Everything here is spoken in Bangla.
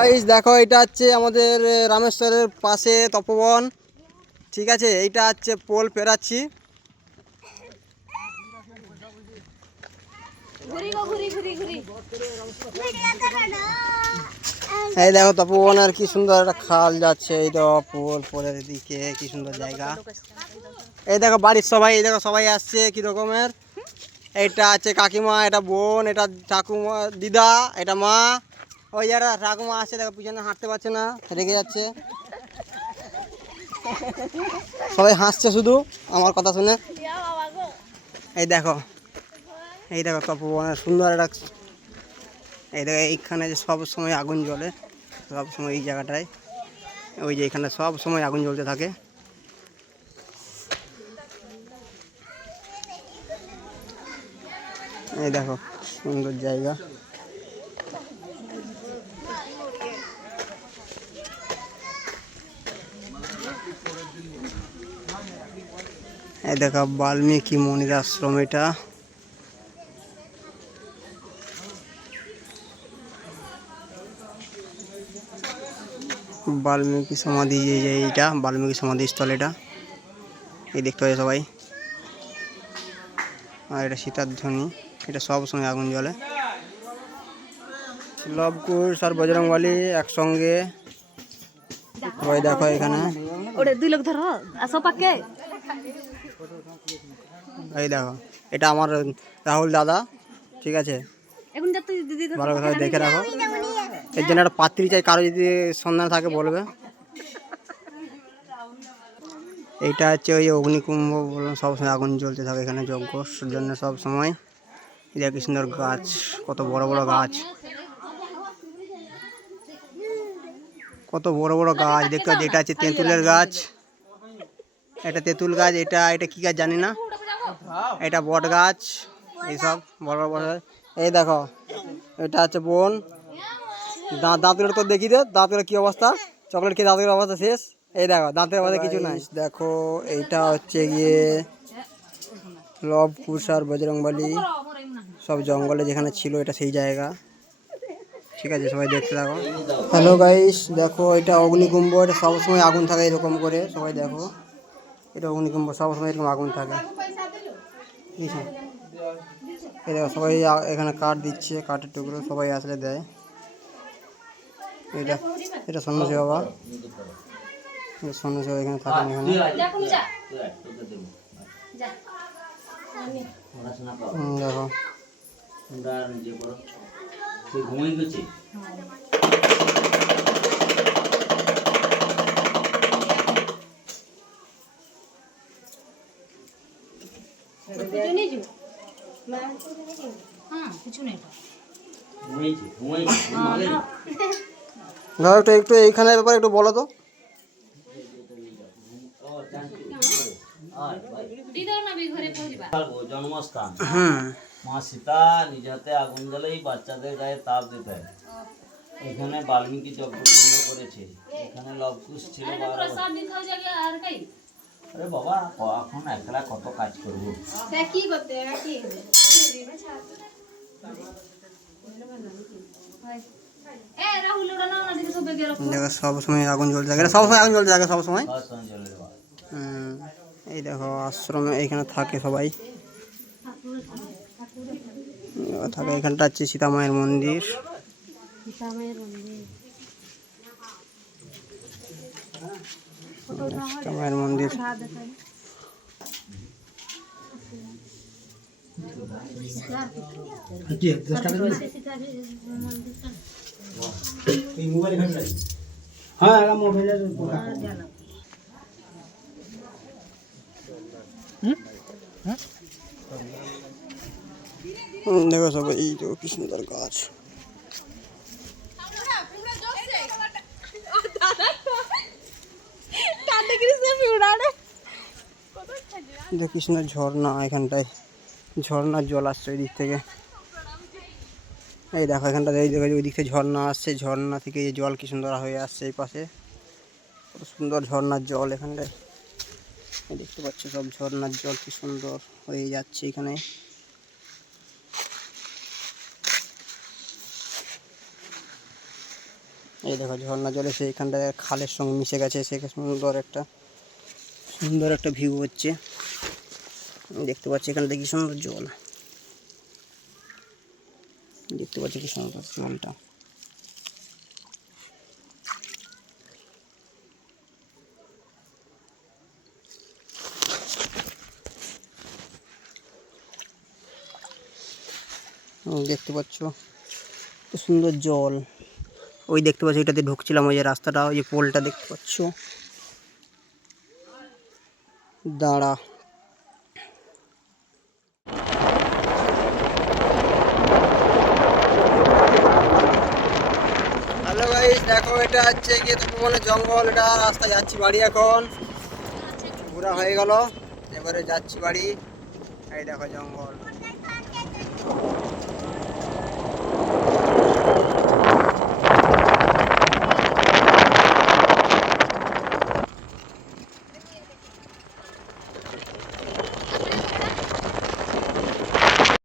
গাইস দেখো, এটা হচ্ছে আমাদের রামেশ্বরের পাশে তপবন। ঠিক আছে, এইটা হচ্ছে পোল পেরাচ্ছি। এই দেখো, তপবন আর কি সুন্দর একটা খাল যাচ্ছে। এই তো পোল, পোলের দিকে, কি সুন্দর জায়গা। এই দেখো, বাড়ির সবাই, এই দেখো, সবাই আসছে কি রকমের এইটা আছে কাকিমা, এটা বোন, এটা ঠাকুমা, দিদা, এটা মা। ওই যারা ঠাকুমা আছে দেখো পিছনে হাঁটতে পারছে না, রেগে যাচ্ছে। সবাই হাসছে শুধু, আমার কথা শুনে। এই দেখো এই দেখো তপবনের সুন্দর একটা এই দেখো, এইখানে যে সব সময় আগুন জ্বলে, সব সময় এই জায়গাটায়। ওই যে এখানে সব সময় আগুন জ্বলতে থাকে। এই দেখো, সুন্দর জায়গা। এই দেখো, বাল্মীকি মনির আশ্রম এটা। বাল্মীকি সমাধি যে এইটা, বাল্মীকি সমাধি স্থল এটা। এই দেখতে পাই সবাই। আর এটা সীতার ধ্বনি এটা সব সময় আগুন জ্বলে। লবকুশ আর বজরংবলী একসঙ্গে। সবাই দেখো এখানে। ওরে দুই লোক ধরো, আসো পাকে। এই দেখো এটা আমার রাহুল দাদা ঠিক আছে? ভালো করে দেখে রাখো। এর জন্য একটা পাত্রী চাই কারও যদি সন্ধান থাকে বলবে। এইটা হচ্ছে ওই অগ্নিকুম্ভ বললাম সবসময় আগুন জ্বলতে থাকে এখানে যজ্ঞ জন্য সব সময়। এটা কি সুন্দর গাছ কত বড় বড় গাছ। কত বড় বড় গাছ দেখতে এটা হচ্ছে তেঁতুলের গাছ। এটা তেঁতুল গাছ, এটা এটা কি গাছ জানি না। এটা বট গাছ, এইসব বড় বড়। এই দেখো, এটা হচ্ছে বোন। দাঁত দাঁতগুলো তো দেখি দে, দাঁতগুলো কি অবস্থা? চকলেট খেয়ে দাঁতগুলোর অবস্থা শেষ? এই দেখো, দাঁতের অবস্থা কিছু নাই। দেখো এইটা হচ্ছে গিয়ে লব কুষার বজরংবলী সব জঙ্গলে যেখানে ছিল, এটা সেই জায়গা। ঠিক আছে, সবাই দেখতে থাকো। হ্যালো গাইস দেখো, এটা অগ্নিকুম্ভ, এটা সবসময় আগুন থাকে এরকম করে, সবাই দেখো। এটা অগ্নিকুম্ভ সবসময় এরকম আগুন থাকে। ঠিক আছে এই দেখো সবাই এখানে কাঠ দিচ্ছে কাঠের টুকরো সবাই আসলে দেয়। এটা এটা সন্ন্যাসী বাবা। সন্ন্যাসী বাবা এখানে থাকেন এখানে। দেখো ঘুমিয়ে গেছে হ্যাঁ কিছু নেই দাদা একটু একটু এইখানের ব্যাপারে একটু বলো তো। জন্মস্থান। মা সীতা নিজ হাতে আগুন জ্বালেই বাচ্চাদের গায়ে তাপ দিতেন। এখানে বাল্মীকি যজ্ঞকুণ্ড করেছে। এখানে লবকুশ ছিল আরে বাবা এখন একলা কত কাজ করব? কি করতে কি এ রাহুল ওরা না না দিকে সব সময় আগুন থাকে এটা সবসময় আগুন জ্বলতে থাকে সব সময় এই দেখো আশ্রমে এইখানে থাকে সবাই। থাকে এখানটা হচ্ছে সীতা মায়ের মন্দির। সীতা মায়ের মন্দির হুম, দেখো সবাই এই দেখো কি সুন্দর গাছ দেখো কি সুন্দর ঝর্ণা এখানটায় ঝর্ণার জল আসছে ওই দিক থেকে। এই দেখো এখানটা এই দেখো ওই দিক থেকে ঝর্ণা আসছে, ঝর্ণা থেকে এই জল কি সুন্দর হয়ে আসছে এই পাশে। কত সুন্দর ঝর্ণার জল এখানটায়। দেখতে পাচ্ছ সব ঝর্ণার জল কি সুন্দর হয়ে যাচ্ছে এখানে। এই দেখো, ঝর্ণা জল এসে এখানটা খালের সঙ্গে মিশে গেছে, সে সুন্দর একটা সুন্দর একটা ভিউ হচ্ছে। দেখতে পাচ্ছি এখানে দেখি সুন্দর জল। দেখতে পাচ্ছি কি সুন্দর জলটা। দেখতে পাচ্ছ কি সুন্দর জল। ওই দেখতে পাচ্ছ এটাতে ঢুকছিলাম, ওই যে রাস্তাটা, ওই যে পোলটা দেখতে পাচ্ছ। দাঁড়া হ্যালো গাইস দেখো এটা হচ্ছে গিয়ে তো মানে জঙ্গল এটা রাস্তা যাচ্ছি বাড়ি এখন। ঘোরা হয়ে গেল এবারে যাচ্ছি বাড়ি। এই দেখো জঙ্গল।